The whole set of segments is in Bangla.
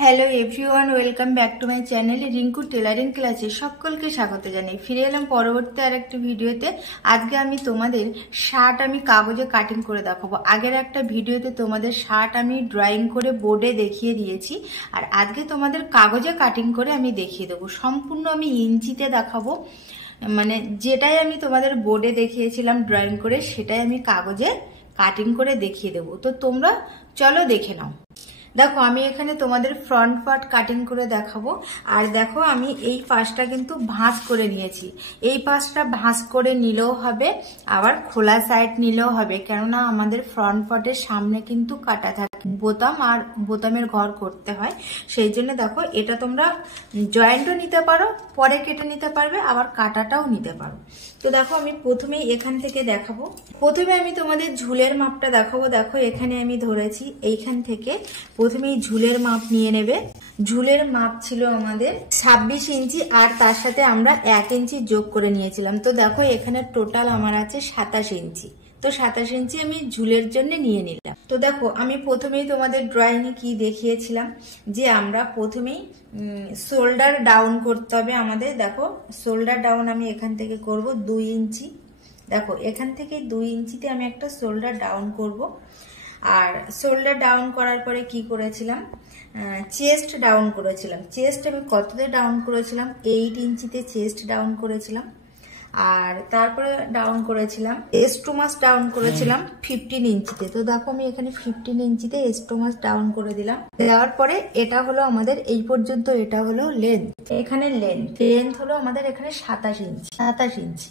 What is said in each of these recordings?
Hello everyone, welcome back to my channel Rinku tailoring ক্লাসে সকলকে স্বাগত জানাই। ফিরে এলাম পরবর্তী আরেকটি ভিডিওতে। আজকে আমি তোমাদের শার্ট কাগজে কাটিং করে দেখাবো। আগের একটা ভিডিওতে তোমাদের শার্ট আমি ড্রয়িং করে বোর্ডে দেখিয়ে দিয়েছি, আর আজকে তোমাদের কাগজে কাটিং করে আমি দেখিয়ে দেবো। সম্পূর্ণ আমি ইঞ্চিতে দেখাবো, মানে যেটাই আমি তোমাদের বোর্ডে দেখিয়েছিলাম ড্রয়িং করে সেটাই আমি কাগজে কাটিং করে দেখিয়ে দেবো। তো তোমরা চলো দেখে নাও। দেখো আমি এখানে তোমাদের ফ্রন্ট পার্ট কাটিং করে দেখাবো। আর দেখো আমি এই পাশটা কিন্তু ভাঁজ করে নিয়েছি। এই পাশটা ভাঁজ করে নিলেও হবে, আবার খোলা সাইড নিলেও হবে, কেননা আমাদের ফ্রন্ট পার্টের সামনে কিন্তু কাটা থাকে বোতাম, আর বোতামের ঘর করতে হয়। সেই জন্য দেখো এটা তোমরা জয়েন্টও নিতে পারো, পরে কেটে নিতে পারবে, আবার কাটাটাও নিতে পারো। তো দেখো আমি প্রথমেই এখান থেকে দেখাবো। প্রথমে আমি তোমাদের ঝুলের মাপটা দেখাবো। দেখো এখানে আমি ধরেছি, এইখান থেকে প্রথমেই ঝুলের মাপ নিয়ে নেবে। ঝুলের মাপ ছিল আমাদের 26 ইঞ্চি, আর তার সাথে আমরা 1 ইঞ্চি যোগ করে নিয়েছিলাম। তো দেখো এখানে টোটাল আমার আছে 27 ইঞ্চি। তো 27 ইঞ্চি আমি ঝুলের জন্য নিয়ে নিলাম। তো দেখো আমি প্রথমেই তোমাদের ড্রয়িংয়ে কি দেখিয়েছিলাম, যে আমরা প্রথমেই শোল্ডার ডাউন করতে হবে আমাদের। দেখো শোল্ডার ডাউন আমি এখান থেকে করব 2 ইঞ্চি। দেখো এখান থেকে 2 ইঞ্চিতে আমি একটা শোল্ডার ডাউন করব। আর শোল্ডার ডাউন করার পরে কি করেছিলাম, চেস্ট ডাউন করেছিলাম। চেস্ট আমি কততে ডাউন করেছিলাম, 8 ইঞ্চিতে চেস্ট ডাউন করেছিলাম। আর তারপরে ডাউন করেছিলাম এস্টোমাস ডাউন করেছিলাম 15 ইঞ্চিতে। তো দেখো আমি এখানে 15 ইঞ্চিতে এস্টোমাস ডাউন করে দিলাম। দেওয়ার পরে এটা হলো আমাদের এই পর্যন্ত, এটা হলো লেন্থ। এখানে লেন্থ হলো আমাদের এখানে 27 ইঞ্চি।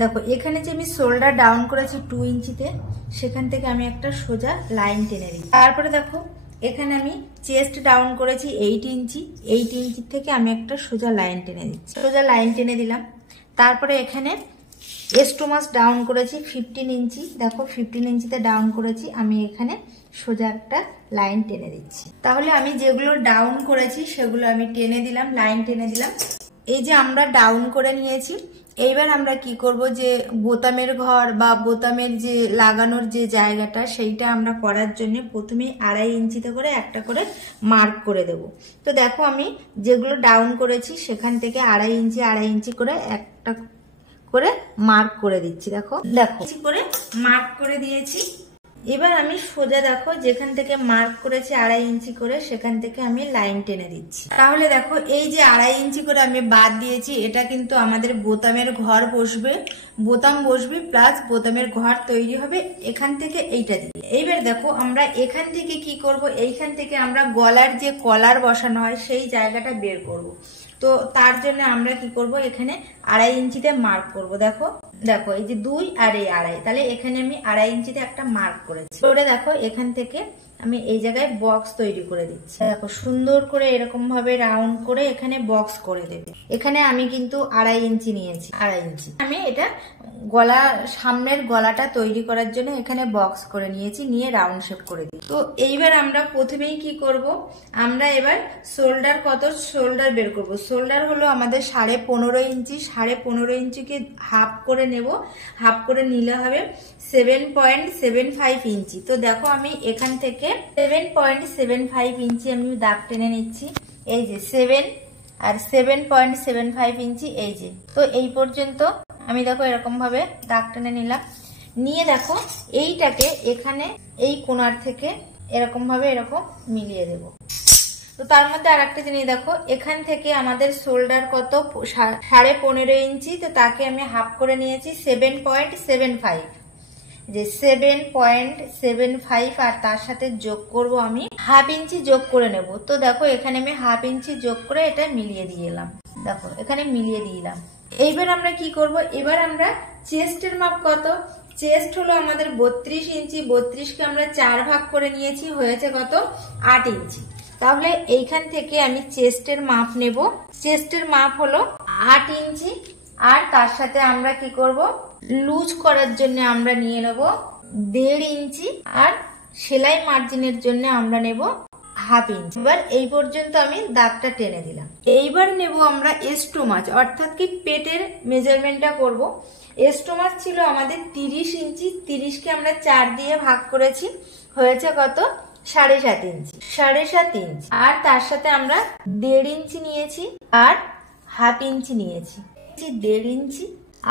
দেখো এখানে যে আমি শোল্ডার ডাউন করেছি 2 ইঞ্চিতে, সেখান থেকে আমি একটা সোজা লাইন টেনে দিই। তারপরে দেখো এখানে আমি চেস্ট ডাউন করেছি 8 ইঞ্চি। 8 ইঞ্চি থেকে আমি একটা সোজা লাইন টেনে দিচ্ছি, সোজা লাইন টেনে দিলাম। তারপরে এখানে এস্টোমাস ডাউন করেছি 15 ইঞ্চি। দেখো 15 ইঞ্চিতে ডাউন করেছি, আমি এখানে সোজা একটা লাইন টেনে দিচ্ছি। তাহলে আমি যেগুলো ডাউন করেছি সেগুলো আমি টেনে দিলাম, লাইন টেনে দিলাম। এই যে আমরা ডাউন করে নিয়েছি, এইবার আমরা কি করব, যে বোতামের ঘর বা বোতামের যে লাগানোর যে জায়গাটা, সেইটা আমরা করার জন্য প্রথমে 2.5 ইঞ্চিতে করে একটা করে মার্ক করে দেব। তো দেখো আমি যেগুলো ডাউন করেছি সেখান থেকে 2.5 ইঞ্চি করে একটা করে মার্ক করে দিচ্ছি। দেখো করে মার্ক করে দিয়েছি। এবার আমি সোজা দেখো যেখান থেকে মার্ক করেছি 2.5 ইঞ্চি করে, সেখান থেকে আমি লাইন টেনে দিচ্ছি। তাহলে দেখো এই যে 2.5 ইঞ্চি করে আমি বাদ দিয়েছি, এটা কিন্তু আমাদের বোতামের ঘর বসবে, বোতাম বসবে প্লাস বোতামের ঘর তৈরি হবে এখান থেকে এইটা দিয়ে। এইবার দেখো আমরা এখান থেকে কি করব, এইখান থেকে আমরা গলার যে কলার বসানো হয় সেই জায়গাটা বের করব। তো তার জন্য আমরা কি করব, এখানে 2.5 ইঞ্চিতে মার্ক করব। দেখো এই যে 2 আর এই 2.5, তাহলে এখানে আমি 2.5 ইঞ্চিতে একটা মার্ক করেছি। ওটা দেখো এখান থেকে আমি এই জায়গায় বক্স তৈরি করে দিচ্ছি। দেখো সুন্দর করে এরকম ভাবে রাউন্ড করে এখানে বক্স করে দেবে। এখানে আমি কিন্তু 2.5 ইঞ্চি নিয়েছি, 2.5 ইঞ্চি আমি এটা গলা, সামনের গলাটা তৈরি করার জন্য এখানে বক্স করে নিয়েছি, নিয়ে রাউন্ড শেপ করে দিই। তো এইবার আমরা প্রথমেই কি করব, আমরা এবার শোল্ডার শোল্ডার বের করব। শোল্ডার হলো আমাদের 15.5 ইঞ্চি। 15.5 ইঞ্চিকে হাফ করে নেব, হাফ করে নিলে হবে 7.75 ইঞ্চি। তো দেখো আমি এখান থেকে 7.75 ইঞ্চি আমি দাগ টেনে নিচ্ছি। এই যে 7 আর 7.75 ইঞ্চি, এই যে। তো এই পর্যন্ত আমি দেখো এরকম ভাবে দাগ টেনে নিলাম। নিয়ে দেখো এইটাকে এখানে এই কোণার থেকে এরকম ভাবে এরকম মিলিয়ে দেব। তো তার মধ্যে আর একটা জিনিস দেখো, এখান থেকে আমাদের শোল্ডার কত, 15.5 ইঞ্চি। তো তাকে আমি হাফ করে নিয়েছি 7.75, যে 7.75, আর তার সাথে যোগ করব আমি 1/2 ইঞ্চি যোগ করে নেব। তো দেখো এখানে আমি 1/2 ইঞ্চি যোগ করে এটা মিলিয়ে দিয়ে এলাম। দেখো এখানে মিলিয়ে দিলাম। এইবার আমরা কি করব, এবার আমরা চেস্টের মাপ কত, চেস্ট হলো আমাদের 32 ইঞ্চি। 32কে আমরা 4 ভাগ করে নিয়েছি, হয়েছে কত, 8 ইঞ্চি। তাহলে এইখান থেকে আমি চেস্টের মাপ নেব। চেস্টের মাপ হলো 8 ইঞ্চি। আর তার সাথে আমরা কি করব, লুজ করার জন্য আমরা নিয়ে নেব 1.5 ইঞ্চি, আর সেলাই মার্জিনের জন্য আমরা নেব 1/2 ইঞ্চি। এবার এই পর্যন্ত আমি দাগটা টেনে দিলাম। এইবার নেব আমরা এস্টোমাস, অর্থাৎ কি পেটের মেজারমেন্টটা করব। এস্টোমাস ছিল আমাদের 30 ইঞ্চি। 30কে আমরা 4 দিয়ে ভাগ করেছি, হয়েছে কত, 7.5 ইঞ্চি, 7.5 ইঞ্চি, আর তার সাথে আমরা 1.5 ইঞ্চি নিয়েছি আর হাফ ইঞ্চি নিয়েছি, 1.5 ইঞ্চি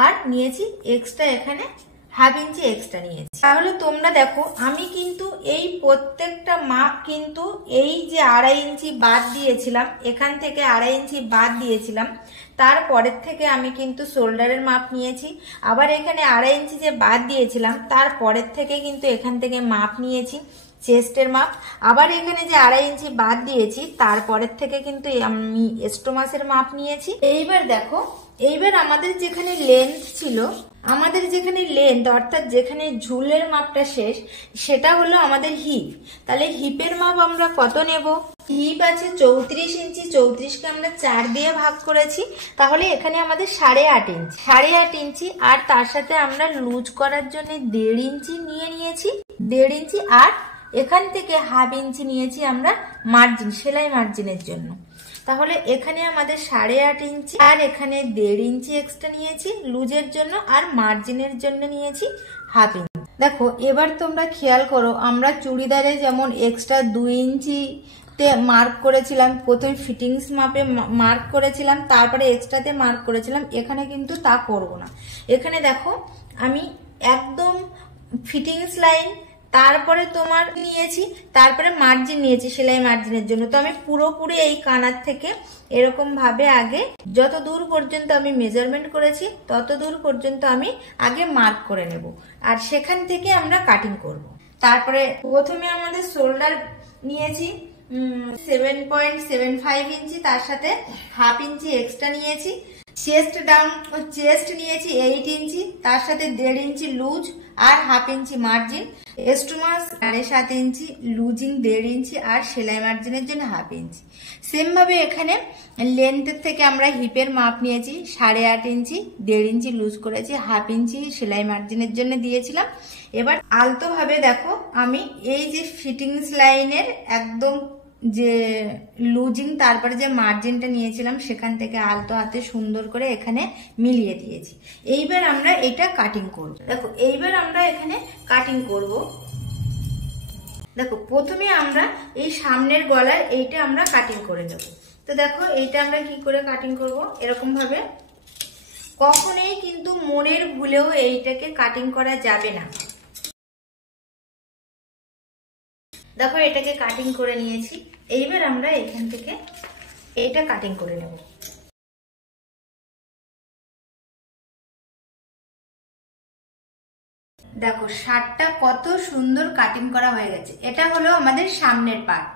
আর নিয়েছি এক্সট্রা, এখানে হাফ ইঞ্চি এক্সট্রা নিয়েছি। তাহলে তোমরা দেখো আমি কিন্তু এই প্রত্যেকটা মাপ কিন্তু এই যে 2.5 ইঞ্চি বাদ দিয়েছিলাম, এখান থেকে 2.5 ইঞ্চি বাদ দিয়েছিলাম, তারপরের থেকে আমি কিন্তু শোল্ডারের মাপ নিয়েছি, আবার এখানে 2.5 ইঞ্চি যে বাদ দিয়েছিলাম তারপরের থেকে কিন্তু এখান থেকে মাপ নিয়েছি চেস্টের মাপ, আবার এখানে যে 2.5 ইঞ্চি বাদ দিয়েছি তারপরের থেকে কিন্তু আমি স্টোমাসের মাপ নিয়েছি। এইবার দেখো, এইবার আমাদের যেখানে লেন্থ ছিল, আমাদের যেখানে লেন্থ অর্থাৎ যেখানে ঝুলের মাপটা শেষ, সেটা হলো আমাদের হিপ। তাহলে হিপের মাপ আমরা কত নেব? হিপ আছে 34 ইঞ্চি, 34কে আমরা 4 দিয়ে ভাগ করেছি, তাহলে এখানে আমাদের 8.5 ইঞ্চি, 8.5 ইঞ্চি, আর তার সাথে আমরা লুজ করার জন্য 1.5 ইঞ্চি নিয়েছি, 1.5 ইঞ্চি, আর এখান থেকে হাফ ইঞ্চি নিয়েছি আমরা মার্জিন, সেলাই মার্জিনের জন্য। তাহলে এখানে আমাদের 8.5 ইঞ্চি আর এখানে 1.5 ইঞ্চি এক্সট্রা নিয়েছি লুজের জন্য, আর মার্জিনের জন্য নিয়েছি হাফ ইঞ্চি। দেখো এবার তোমরা খেয়াল করো, আমরা চুড়িদারে যেমন এক্সট্রা 2 ইঞ্চি মার্ক করেছিলাম, প্রথমে ফিটিংস মাপে মার্ক করেছিলাম, তারপরে এক্সট্রাতে মার্ক করেছিলাম, এখানে কিন্তু তা করব না। এখানে দেখো আমি একদম ফিটিংস লাইন, তারপরে তোমার নিয়েছি, তারপরে মার্জিন নিয়েছি সেলাই মার্জিনের জন্য। তো আমি পুরোপুরি এই কানার থেকে এরকম ভাবে আগে যত দূর পর্যন্ত আমি মেজারমেন্ট করেছি তত দূর পর্যন্ত আমি আগে মার্ক করে নেব, আর সেখান থেকে আমরা কাটিং করব। তারপরে প্রথমে আমাদের শোল্ডার নিয়েছি 7.75 ইঞ্চি, তার সাথে হাফ ইঞ্চি এক্সট্রা নিয়েছি। চেস্ট নিয়েছি 8 ইঞ্চি, তার সাথে 1.5 ইঞ্চি লুজ আর হাফ ইঞ্চি মার্জিন। স্টোমাস 7.5 ইঞ্চি, লুজিং 1.5 ইঞ্চি, আর সেলাই মার্জিনের জন্য হাফ ইঞ্চি। সেম ভাবে এখানে লেন্থের থেকে আমরা হিপের মাপ নিয়েছি 8.5 ইঞ্চি, 1.5 ইঞ্চি লুজ করেছি, হাফ ইঞ্চি সেলাই মার্জিনের জন্য দিয়েছিলাম। এবার আলতো ভাবে দেখো আমি এই যে ফিটিংস লাইনের একদম যে লুজিং তারপরে যে মার্জিনটা নিয়েছিলাম সেখান থেকে আলতো হাতে সুন্দর করে এখানে মিলিয়ে দিয়েছি। এইবার আমরা এটা কাটিং করব। দেখো এইবার আমরা এখানে কাটিং করব। দেখো প্রথমে আমরা এই সামনের গলার এইটা আমরা কাটিং করে দেব। তো দেখো এইটা আমরা কি করে কাটিং করব, এরকম ভাবে। কখনোই কিন্তু মনের ভুলেও এইটাকে কাটিং করা যাবে না। দেখো এটাকে কাটিং করে নিয়েছি, এইবার আমরা এখান থেকে এটা কাটিং করে নেব। দেখো শার্টটা কত সুন্দর কাটিং করা হয়ে গেছে। এটা হলো আমাদের সামনের পার্ট।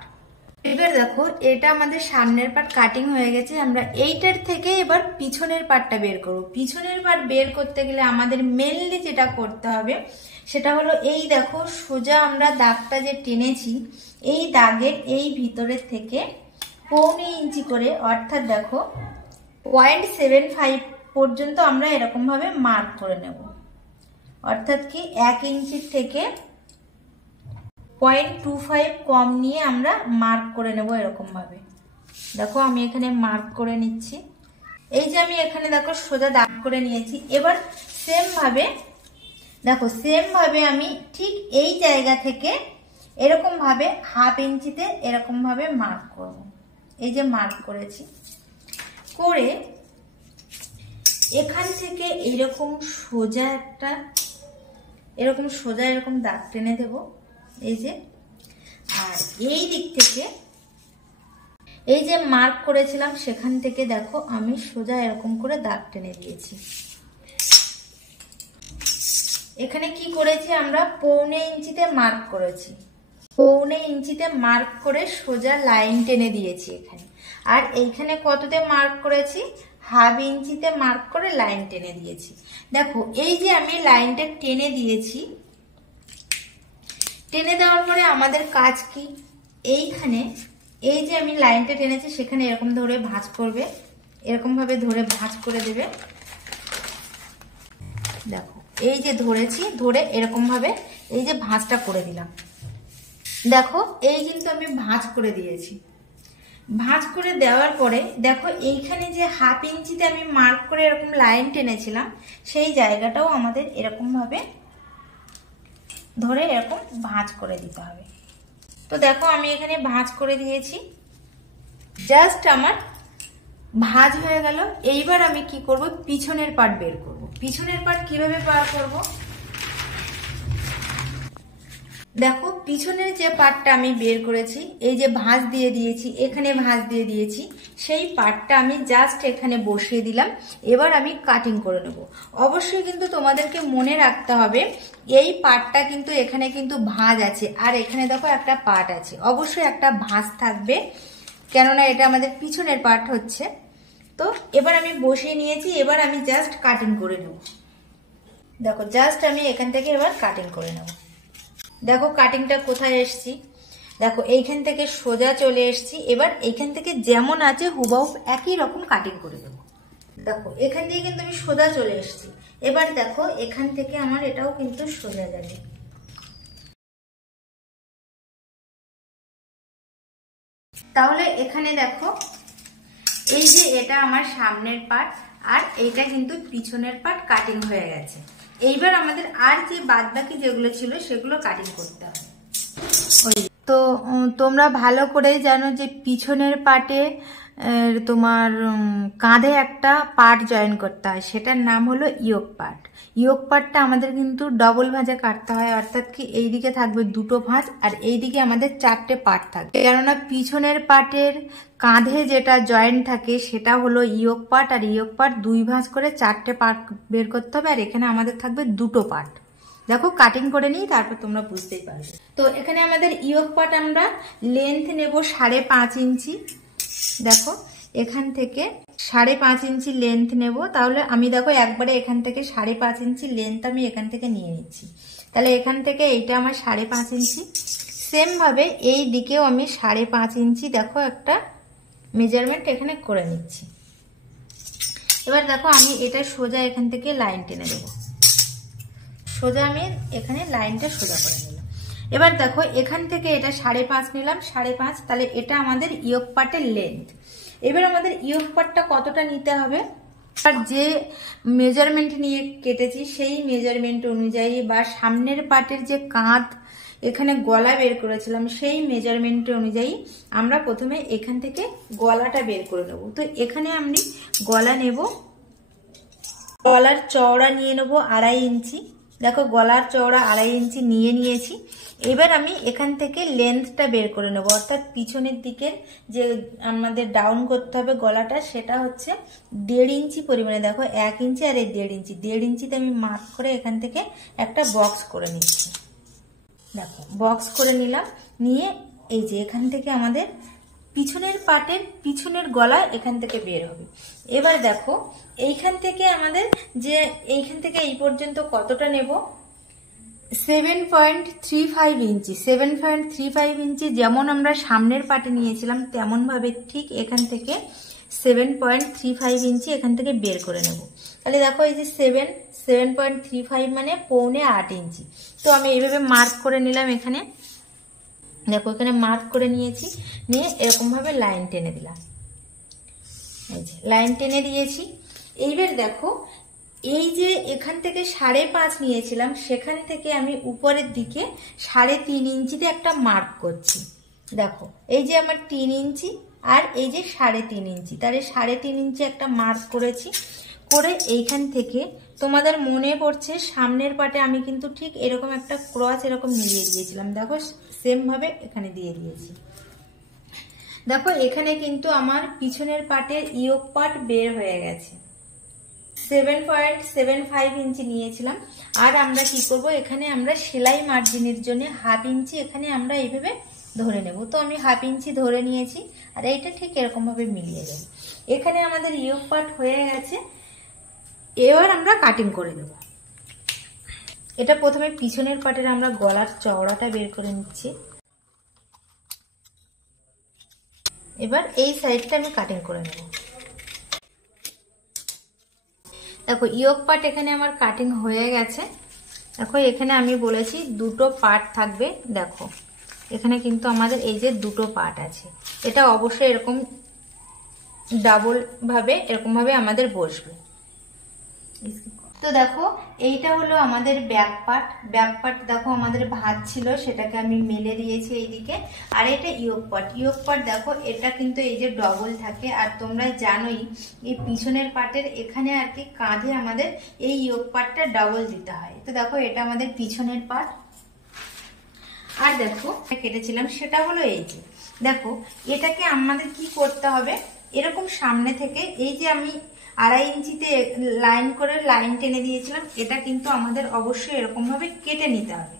এবার দেখো এটা আমাদের সামনের পার্ট কাটিং হয়ে গেছে। আমরা এইটার থেকে এবার পিছনের পার্টটা বের করব। পিছনের পার্ট বের করতে গেলে আমাদের মেনলি যেটা করতে হবে সেটা হলো এই দেখো সোজা আমরা দাগটা যে টেনেছি, এই দাগের এই ভিতরের থেকে 1.25 ইঞ্চি করে, অর্থাৎ দেখো 0.75 পর্যন্ত আমরা এরকম ভাবে মার্ক করে নেব। অর্থাৎ কি 1 ইঞ্চির থেকে 0.25 কম নিয়ে আমরা মার্ক করে নেব এরকম ভাবে। দেখো আমি এখানে মার্ক করে নিচ্ছি। এই যে আমি এখানে দেখো সোজা দাগ করে নিয়েছি। এবার সেম ভাবে দেখো আমি ঠিক এই জায়গা থেকে এরকম ভাবে হাফ ইঞ্চিতে এরকম ভাবে মার্ক করব। এই যে মার্ক করেছি, করে এখান থেকে এরকম সোজা একটা এরকম দাগ টেনে দেব। এই যে, আর এই দিক থেকে এই যে মার্ক করেছিলাম সেখান থেকে দেখো আমি সোজা এরকম করে দাগ টেনে দিয়েছি। এখানে কি করেছি আমরা 1.25 ইঞ্চিতে মার্ক করেছি, 1.25 ইঞ্চিতে মার্ক করে সোজা লাইন টেনে দিয়েছি এখানে। আর এইখানে কততে মার্ক করেছি, হাফ ইঞ্চিতে মার্ক করে লাইন টেনে দিয়েছি। দেখো এই যে আমি লাইনটা টেনে দিয়েছি, টেনে দেওয়ার পরে আমাদের কাজ কি, এইখানে এই যে আমি লাইনটা টেনেছি সেখানে এরকম ধরে ভাঁজ করবে, এরকম ভাবে ধরে ভাঁজ করে দেবে। দেখো এই যে ধরেছি, ধরে এরকম ভাবে এই যে ভাঁজটা করে দিলাম। দেখো এই কিন্তু আমি ভাঁজ করে দিয়েছি। ভাঁজ করে দেওয়ার পরে দেখো এইখানে যে হাফ ইঞ্চিতে আমি মার্ক করে এরকম লাইন টেনেছিলাম সেই জায়গাটাও আমাদের এরকম ভাবে ধরে এরকম ভাঁজ করে দিতে হবে। তো দেখো আমি এখানে ভাঁজ করে দিয়েছি, জাস্ট আমার ভাঁজ হয়ে গেল। এইবার আমি কি করব, পিছনের পার্ট বের করব। পিছনের পার্ট কিভাবে বার করব, দেখো পিছনের যে পার্টটা আমি বের করেছি, এই যে ভাঁজ দিয়ে দিয়েছি, এখানে ভাঁজ দিয়ে দিয়েছি, সেই পার্টটা আমি জাস্ট এখানে বসিয়ে দিলাম। এবার আমি কাটিং করে নেব। অবশ্যই কিন্তু তোমাদেরকে মনে রাখতে হবে এই পার্টটা কিন্তু এখানে কিন্তু ভাঁজ আছে, আর এখানে দেখো একটা পার্ট আছে, অবশ্যই একটা ভাঁজ থাকবে, কেননা এটা আমাদের পিছনের পার্ট হচ্ছে। তো এবার আমি বসিয়ে নিয়েছি, এবার আমি জাস্ট কাটিং করে নেব। দেখো জাস্ট আমি এখান থেকে এবার কাটিং করে নেব। দেখো কাটিংটা কোথায় এসছি, দেখো এইখান থেকে সোজা চলে এসছি। এবার এইখান থেকে যেমন আছে হুবহু একই রকম কাটিং করে দেবো। দেখো এখান থেকে কিন্তু আমি সোজা চলে এসছি। এবার দেখো এখান থেকে আমার এটাও কিন্তু সোজা যাবে। তাহলে এখানে দেখো এই যে এটা আমার সামনের পার্ট, আর এইটা কিন্তু পিছনের পার্ট কাটিং হয়ে গেছে। এইবার আমাদের আর যে বাদ বাকি যেগুলো ছিল সেগুলো কাটিং করতে হবে। তো তোমরা ভালো করেই জানো যে পিছনের পার্টে তোমার কাঁধে একটা পার্ট জয়েন করতে হয়, সেটার নাম হলো ইয়োক পার্ট। ইয়োক পার্টটা আমাদের কিন্তু ডবল ভাঁজে কাটতে হয়, অর্থাৎ কি এইদিকে থাকবে দুটো ভাঁজ আর এইদিকে আমাদের চারটে পার্ট থাকবে, কেননা পিছনের পার্টের কাঁধে যেটা জয়েন্ট থাকে সেটা হলো ইয়োক পার্ট, আর ইয়োক পার্ট দুই ভাঁজ করে চারটে পার্ট বের করতে হবে, আর এখানে আমাদের থাকবে দুটো পার্ট। দেখো কাটিং করে নিই, তারপর তোমরা বুঝতেই পারবে। তো এখানে আমাদের ইয়োক পার্ট আমরা লেন্থ নেব 5.5 ইঞ্চি। দেখো এখান থেকে 5.5 ইঞ্চি লেন্থ নেব। তাহলে আমি দেখো একবারে এখান থেকে 5.5 ইঞ্চি লেন্থ আমি এখান থেকে নিয়ে নিচ্ছি। তাহলে এখান থেকে এইটা আমার 5.5 ইঞ্চি। সেম ভাবে এই দিকেও আমি 5.5 ইঞ্চি দেখো একটা মেজারমেন্ট এখানে করে নিচ্ছি। এবার দেখো আমি এটা সোজা এখান থেকে লাইন টেনে দেবো। সোজা আমি এখানে লাইনটা সোজা করে নিলাম। এবার দেখো এখান থেকে এটা 5.5 নিলাম, 5.5, তাহলে এটা আমাদের ইয়োক পার্টের লেন্থ। এবার আমাদের ইয়োক পার্টটা কতটা নিতে হবে, আর যে মেজারমেন্ট নিয়ে কেটেছি সেই মেজারমেন্ট অনুযায়ী, বা সামনের পার্টের যে কাঁধ এখানে গলা বের করেছিলাম সেই মেজারমেন্ট অনুযায়ী আমরা প্রথমে এখান থেকে গলাটা বের করে নেব। তো এখানে আমি গলা নেব, গলার চওড়া নিয়ে নেব 2.5 ইঞ্চি। দেখো গলার চওড়া 2.5 ইঞ্চি নিয়ে নিয়েছি। এবার আমি এখান থেকে লেন্থটা বের করে নেব, অর্থাৎ পিছনের দিকের যে আমাদের ডাউন করতে হবে গলাটা, সেটা হচ্ছে 1.5 ইঞ্চি পরিমাণে। দেখো 1 ইঞ্চি আর এই 1.5 ইঞ্চি, 1.5 ইঞ্চিতে আমি মার্ক করে এখান থেকে একটা বক্স করে নিচ্ছি। দেখো বক্স করে নিলাম, নিয়ে এই যে এখান থেকে আমাদের পিছনের পার্টের পিছনের গলা এখান থেকে বের হবে। এবার দেখো এইখান থেকে আমাদের যে এইখান থেকে এই পর্যন্ত কতটা নেব, 7.35 ইঞ্চি। 7.35 ইঞ্চি যেমন আমরা সামনের পার্টে নিয়েছিলাম তেমন ভাবে ঠিক এখান থেকে 7.35 ইঞ্চি এখান থেকে বের করে নেব। তাহলে দেখো এই যে 7.35 মানে 7.25 ইঞ্চি। তো আমি এইভাবে মার্ক করে নিলাম এখানে। দেখো এখানে মার্ক করে নিয়েছি, নিয়ে এরকম ভাবে লাইন টেনে দিলাম। এই যে লাইন টেনে দিয়েছি। এইবার দেখো এই যে এখান থেকে 5.5 নিয়েছিলাম, সেখান থেকে আমি উপরের দিকে 3.5 ইঞ্চিতে একটা মার্ক করছি। দেখো এই যে আমার 3 ইঞ্চি আর এই যে 3.5 ইঞ্চি, তাহলে 3.5 ইঞ্চি একটা মার্ক করেছি। করে এইখান থেকে তোমাদের মনে পড়ছে সামনের পাটে আমি কিন্তু ঠিক এরকম একটা ক্রস এরকম মিলিয়ে দিয়েছিলাম। দেখো সেম ভাবে এখানে দিয়ে দিয়েছি। দেখো এখানে কিন্তু আমার পিছনের পাটের ইয়োক পার্ট বের হয়ে গেছে। 7.75 ইঞ্চি নিয়েছিলাম। আর আমরা কি করব, এখানে আমরা সেলাই মার্জিনের জন্য 1/2 ইঞ্চি এখানে আমরা এইভাবে ধরে নেব। তো আমি 1/2 ইঞ্চি ধরে নিয়েছি, আর এইটা ঠিক এরকম ভাবে মিলিয়ে দেব। এখানে আমাদের ইয়োক পার্ট হয়ে গেছে। এবার আমরা কাটিং করে দেব। এটা প্রথমে পিছনের পাটের আমরা গলার চওড়াটা বের করে নিচ্ছি। এবার এই সাইডটা আমি কাটিং করে নেব। দেখো ইয়োক পার্ট এখানে আমার কাটিং হয়ে গেছে। দেখো এখানে আমি বলেছি দুটো পার্ট থাকবে। দেখো এখানে কিন্তু আমাদের এই যে দুটো পার্ট আছে, এটা অবশ্যই এরকম ডাবল ভাবে এরকম ভাবে আমাদের বসবে। তো দেখো এইটা হলো আমাদের ব্যাক পার্ট দেখো আমাদের ভাঁজ ছিল সেটাকে আমি মেলে দিয়েছি এইদিকে। আর এটা ইয়োক পার্ট দেখো এটা কিন্তু এই যে ডবল থাকে, আর তোমরা জানোই এই পিছনের পার্টের এখানে আর কি কাঁধে আমাদের এই ইয়োক পার্টটা ডবল দিতে হয়। তো দেখো এটা আমাদের পিছনের পার্ট। আর দেখো কেটেছিলাম সেটা হলো এই যে দেখো এটাকে আমাদের কি করতে হবে, এরকম সামনে থেকে এই যে আমি 2.5 ইঞ্চিতে লাইন করে লাইন টেনে দিয়েছিলাম, এটা কিন্তু আমাদের অবশ্যই এরকম ভাবে কেটে নিতে হবে।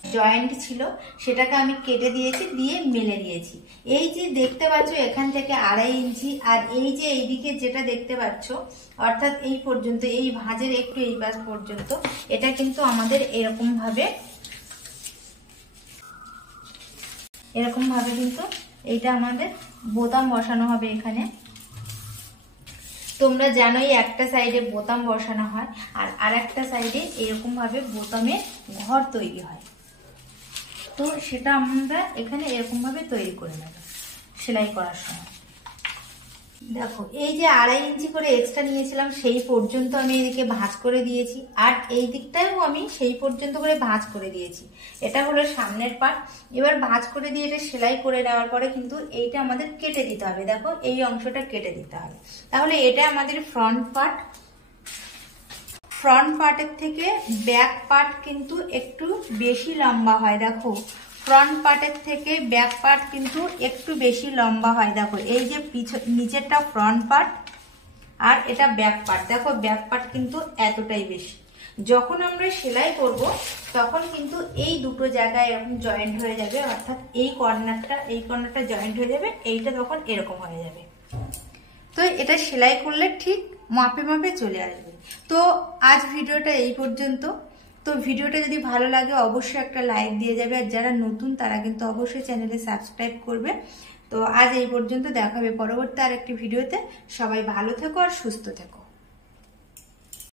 জয়েন্ট ছিল সেটাকে আমি কেটে দিয়েছি, দিয়ে মেলে দিয়েছি। এই যে দেখতে পাচ্ছ এখান থেকে 2.5 ইঞ্চি, আর এই যে এইদিকে যেটা দেখতে পাচ্ছ অর্থাৎ এই পর্যন্ত, এই ভাঁজের একটু এই পাশ পর্যন্ত, এটা কিন্তু আমাদের এরকম ভাবে কিন্তু এইটা আমাদের বোতাম বসানো হবে এখানে। তোমরা জানোই একটা সাইডে বোতাম বসানো হয় আর আরেকটা সাইডে এরকম ভাবে বোতামের ঘর তৈরি হয়। তো সেটা আমরা এখানে এরকম ভাবে তৈরি করে নেব সেলাই করার সময়। দেখো এই যে 2.5 ইঞ্চি করে এক্সট্রা নিয়েছিলাম সেই পর্যন্ত আমি এদিকে ভাঁজ করে দিয়েছি, আর এই দিকটাও আমি সেই পর্যন্ত করে ভাঁজ করে দিয়েছি। এটা হলো সামনের পার্ট। এবার ভাঁজ করে দিয়ে এটা সেলাই করে নেওয়ার পরে কিন্তু এইটা আমাদের কেটে দিতে হবে। দেখো এই অংশটা কেটে দিতে হবে, তাহলে এটা আমাদের ফ্রন্ট পার্টের থেকে ব্যাক পার্ট কিন্তু একটু বেশি লম্বা হয়। দেখো ফ্রন্ট পার্টের থেকে ব্যাক পার্ট কিন্তু একটু বেশি লম্বা হয়। দেখো এই যে নিচেরটা ফ্রন্ট পার্ট আর এটা ব্যাক পার্ট, দেখো ব্যাক পার্ট কিন্তু এতটাই বেশি। যখন আমরা সেলাই করব তখন কিন্তু এই দুটো জায়গায় এরকম জয়েন্ট হয়ে যাবে, অর্থাৎ এই কর্নারটা জয়েন্ট হয়ে যাবে, এইটা তখন এরকম হয়ে যাবে। তো এটা সেলাই করলে ঠিক মাপে মাপে চলে আসবে। তো আজ ভিডিওটা এই পর্যন্ত। তো ভিডিওটা যদি ভালো লাগে অবশ্যই একটা লাইক দিয়ে যাবে, আর যারা নতুন তারা কিন্তু অবশ্যই চ্যানেলে সাবস্ক্রাইব করবে। তো আজ এই পর্যন্ত, দেখা হবে পরবর্তী আরেকটি ভিডিওতে। সবাই ভালো থেকো আর সুস্থ থেকো।